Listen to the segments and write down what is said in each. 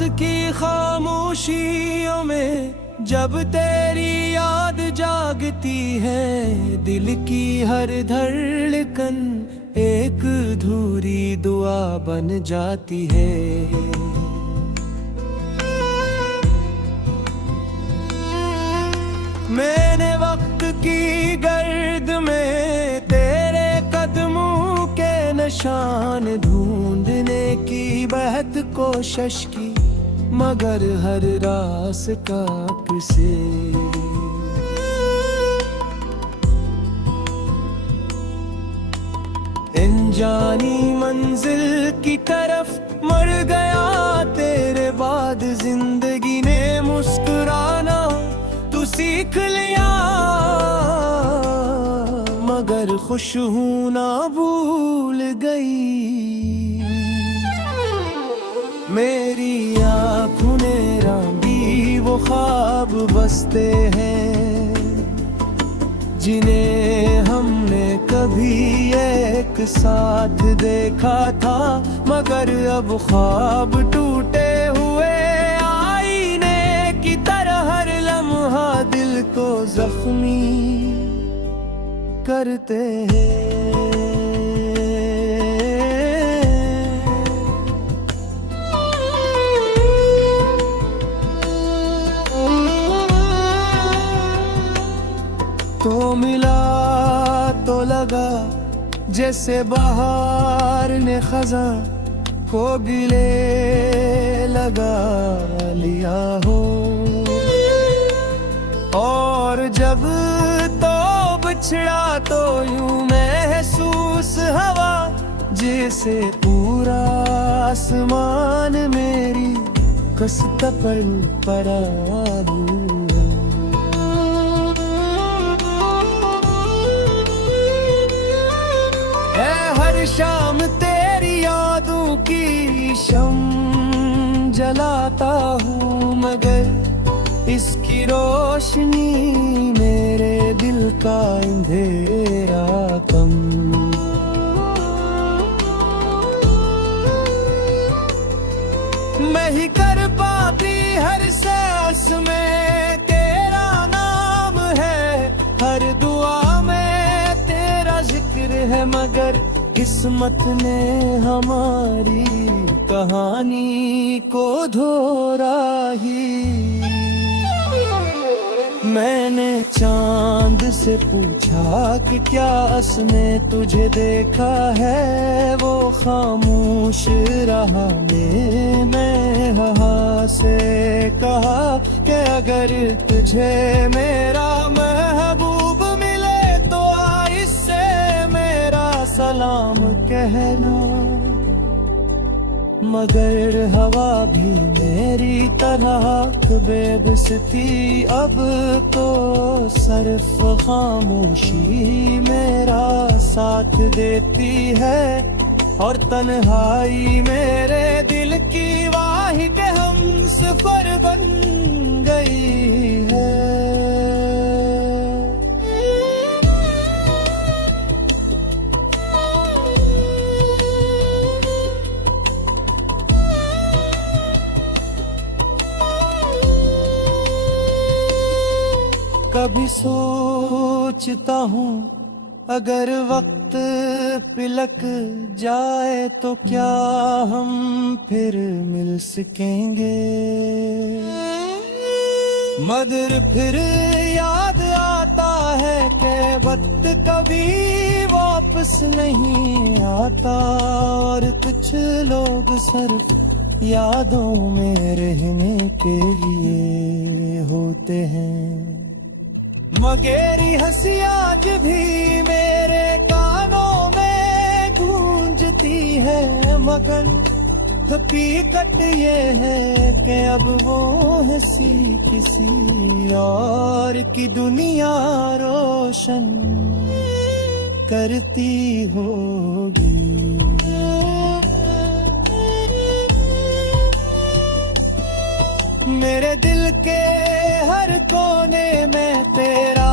रात की खामोशियों में जब तेरी याद जागती है, दिल की हर धड़कन एक अधूरी दुआ बन जाती है। मैंने वक्त की गर्द में तेरे कदमों के निशान ढूंढने की बहुत कोशिश की, मगर हर रास्ता किसे अनजानी मंजिल की तरफ मर गया। तेरे बाद जिंदगी ने मुस्कुराना तू सीख लिया, मगर खुश हूं ना भूल गई। मेरी आँखों ने रंगी वो ख्वाब बसते हैं, जिन्हें हमने कभी एक साथ देखा था, मगर अब ख्वाब टूटे हुए आईने की तरह हर लम्हा दिल को जख्मी करते हैं। तो मिला तो लगा जैसे बहार ने खजा को गिले लगा लिया हो, और जब तो बिछड़ा तो यूं महसूस हवा जैसे पूरा आसमान मेरी कसत पर हर शाम तेरी यादों की शम जलाता हूँ, मगर इसकी रोशनी मेरे दिल का अंधेरा कम। मैं ही कर पाती हर सांस में तेरा नाम है, हर दुआ में तेरा जिक्र है, मगर किस्मत ने हमारी कहानी को धोरा ही। मैंने चांद से पूछा कि क्या उसने तुझे देखा है, वो खामोश रहा। मैं हवा से कहा कि अगर तुझे मेरा महबूब मिले तो इससे मेरा सलाम कहना, मगर हवा भी मेरी तरह बेबस थी। अब तो सिर्फ खामोशी मेरा साथ देती है, और तन्हाई मेरे दिल की वाही के हम सफर बन गई है। कभी सोचता हूँ अगर वक्त पिलक जाए तो क्या हम फिर मिल सकेंगे, मगर फिर याद आता है कि वक्त कभी वापस नहीं आता, और कुछ लोग सिर्फ यादों में रहने के लिए होते हैं। मगेरी हंसी आज भी मेरे कानों में गूंजती है, मगर हकीकत ये है कि अब वो हंसी किसी और की दुनिया रोशन करती होगी। मेरे दिल के हर कोने में तेरा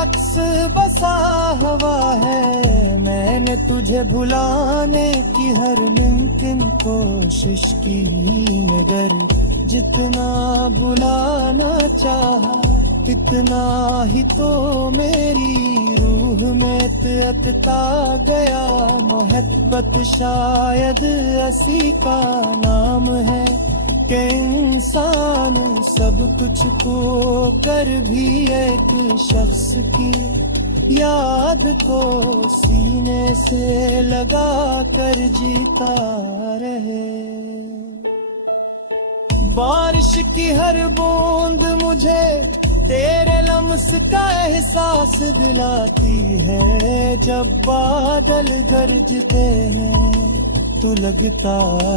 अक्स बसा हुआ है। मैंने तुझे भुलाने की हर मुमकिन कोशिश की, मगर जितना बुलाना चाहा, इतना ही तो मेरी रूह में तता गया। मोहब्बत शायद असी का नाम है कि इंसान सब कुछ को कर भी एक शख्स की याद को सीने से लगा कर जीता रहे। बारिश की हर बूंद मुझे तेरे लम्स का एहसास दिलाती है। जब बादल गरजते हैं तो लगता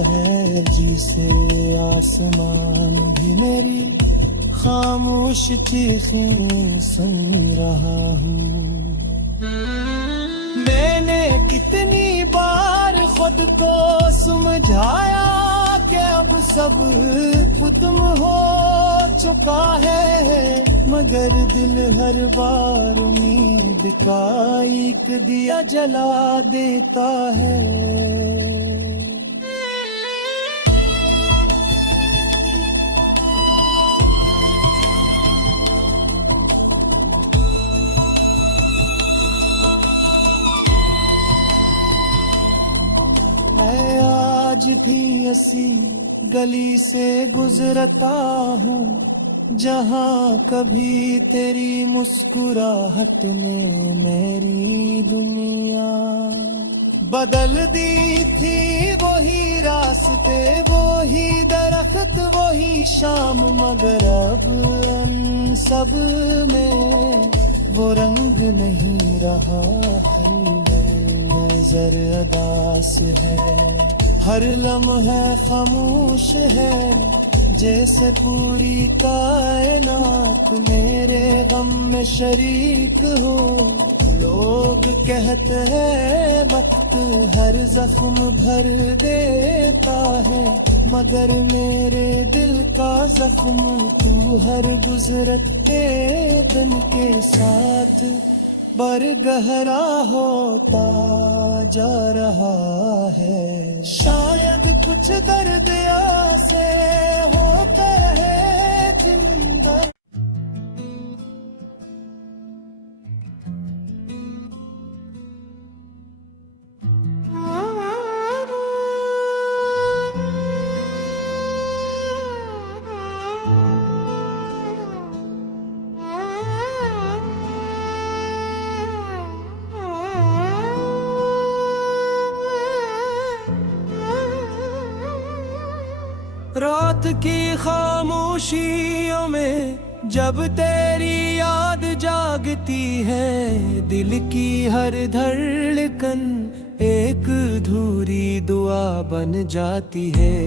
है जिसे आसमान भी मेरी खामोश चीखें सुन रहा हूँ। मैंने कितनी बार खुद को समझाया कि अब सब खत्म हो चुका है, मगर दिल हर बार उम्मीद का एक दिया जला देता है। मैं आज भी ऐसी गली से गुजरता हूँ जहाँ कभी तेरी मुस्कुराहट ने मेरी दुनिया बदल दी थी। वही रास्ते, वही दरख्त, वही शाम, मगर अब उन सब में वो रंग नहीं रहा। नजर अदास है, हर लम्हा खामोश है, जैसे पूरी कायनात मेरे गम में शरीक हो। लोग कहते हैं वक्त हर जख्म भर देता है, मगर मेरे दिल का जख्म तू हर गुजरते दिन के साथ बर गहरा होता जा रहा है। शायद कुछ दर्द से होता है जिंदा। रात की खामोशियों में जब तेरी याद जागती है, दिल की हर धड़कन एक अधूरी दुआ बन जाती है।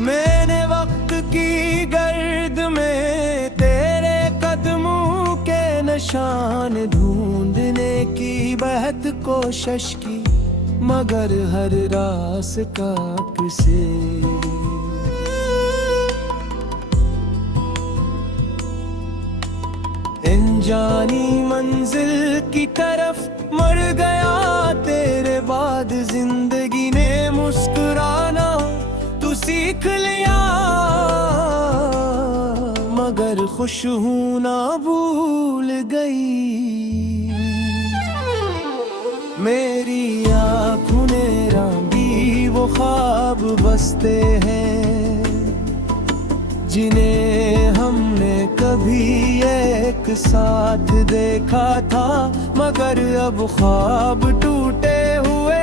मैंने वक्त की गर्द में तेरे कदमों के निशान ढूंढने की बेहद कोशिश की, मगर हर रास्ता किसे अनजानी मंजिल की तरफ मर गया। तेरे बाद जिंदगी ने मुस्कुराना तू सीख लिया, मगर खुश हूं ना भूल गई। मेरी आँखों ने रंगी वो ख्वाब बसते हैं जिन्हें हमने कभी एक साथ देखा था, मगर अब ख्वाब टूटे हुए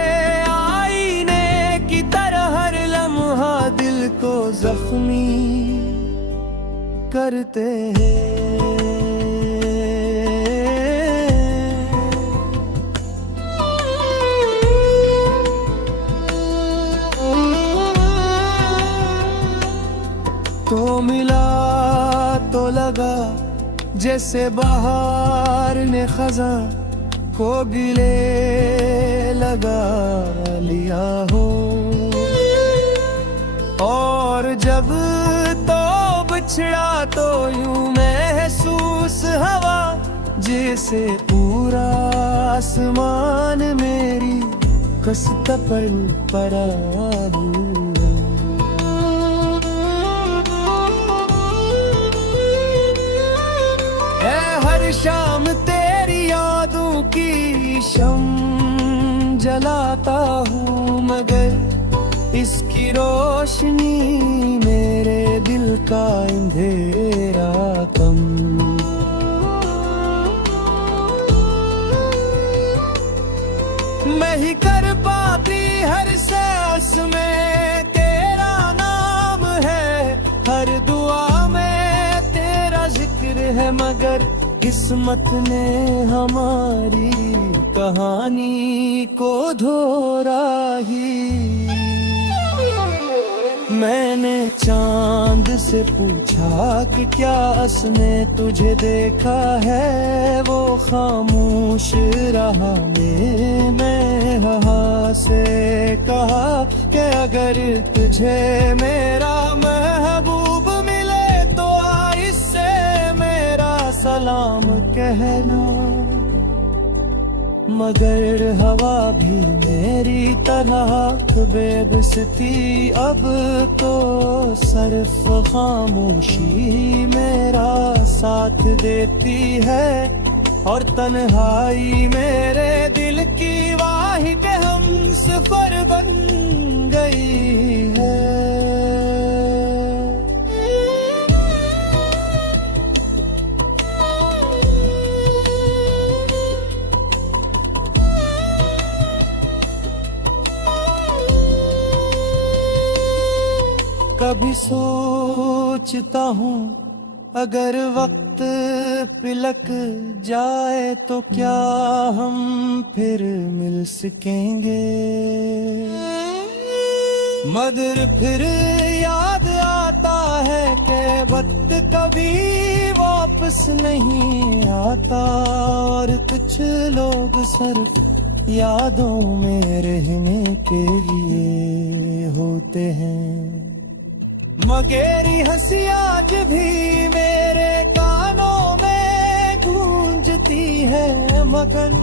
आईने की तरह हर लम्हा दिल को जख्मी करते हैं। तो मिला तो लगा जैसे बहार ने खजा को गिले लगा लिया हो, और जब तो बिछड़ा तो यूं महसूस हवा जैसे पूरा आसमान मेरी കഷ്ടപ്പെടുപ്പരാവൂ हर शाम तेरी यादों की शम जलाता हूँ मगर इसकी रोशनी मेरे दिल का अंधेरा कम मैं ही कर पाती हर सांस में तेरा नाम है हर दुआ में तेरा जिक्र है मगर किस्मत ने हमारी कहानी को दोहराई मैंने चांद से पूछा कि क्या उसने तुझे देखा है वो खामोश रहा मैं हवा से कहा कि अगर तुझे मेरा महबूब मिले तो आ इससे मेरा सलाम कहना मगर हवा भी मेरी तरह बेबस थी अब तो सिर्फ खामोशी मेरा साथ देती है और तन्हाई मेरे दिल की वाहिद हम सफर बन गई है कभी सोचता हूँ अगर वक्त पिलक जाए तो क्या हम फिर मिल सकेंगे मगर फिर याद आता है कि वक्त कभी वापस नहीं आता और कुछ लोग सिर्फ यादों में रहने के लिए होते हैं मगेरी हंसी आज भी मेरे कानों में गूंजती है मगर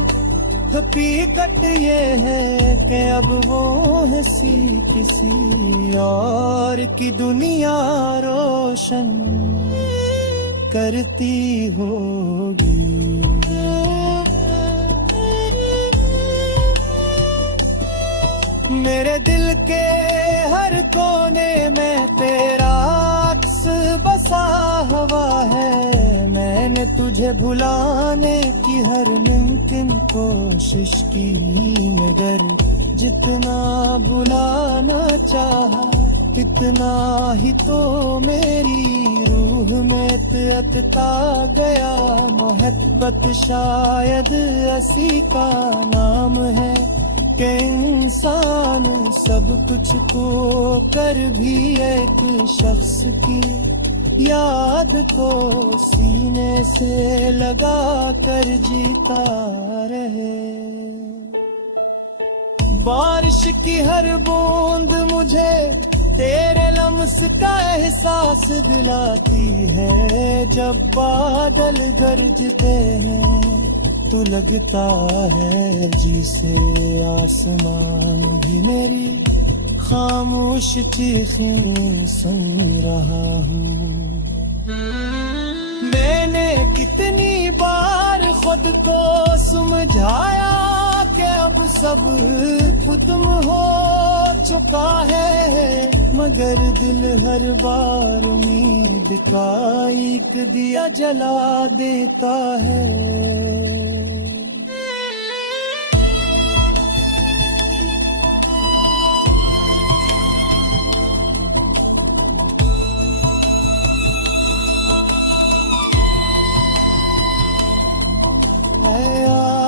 हकीकत ये है कि अब वो हंसी किसी और की दुनिया रोशन करती होगी मेरे दिल के हर कोने में तेरा अक्स बसा हुआ है मैंने तुझे भुलाने की हर मुमकिन कोशिश की मगर जितना भुलाना चाहा इतना ही तो मेरी रूह में तता गया मोहब्बत शायद असी का नाम है कि इंसान सब कुछ को कर भी एक शख्स की याद को सीने से लगा कर जीता रहे बारिश की हर बूंद मुझे तेरे लम्स का एहसास दिलाती है जब बादल गरजते हैं तो लगता है जिसे आसमान भी मेरी खामोश चीखें सुन रहा हूँ मैंने कितनी बार खुद को समझाया कि अब सब खत्म हो चुका है मगर दिल हर बार उम्मीद का एक दिया जला देता है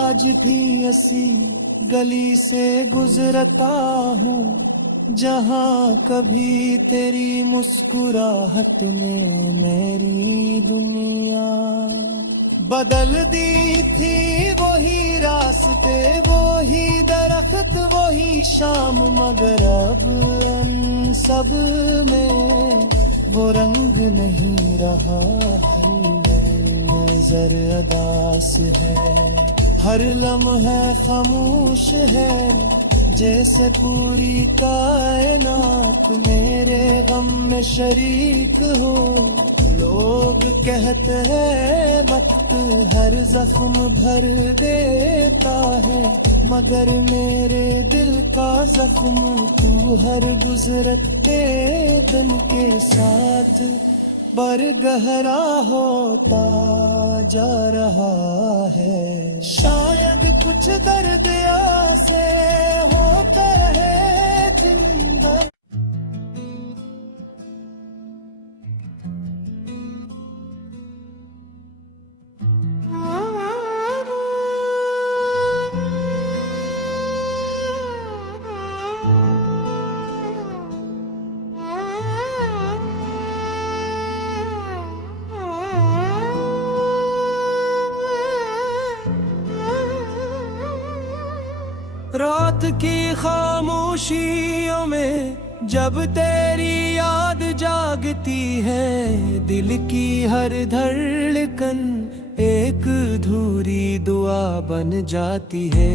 आज भी ऐसी गली से गुजरता हूँ जहाँ कभी तेरी मुस्कुराहट में मेरी दुनिया बदल दी थी वही रास्ते वही दरख्त वही शाम मगर अब इन सब में वो रंग नहीं रहा नजर अदास है हर लम्हा खामोश है जैसे पूरी कायनात मेरे गम में शरीक हो। लोग कहते हैं वक्त हर जख्म भर देता है, मगर मेरे दिल का जख्म तू हर गुजरते दिन के साथ बर गहरा होता जा रहा है। शायद कुछ दर्द से होता है जिंदा। रात की खामोशियों में जब तेरी याद जागती है, दिल की हर धड़कन एक अधूरी दुआ बन जाती है।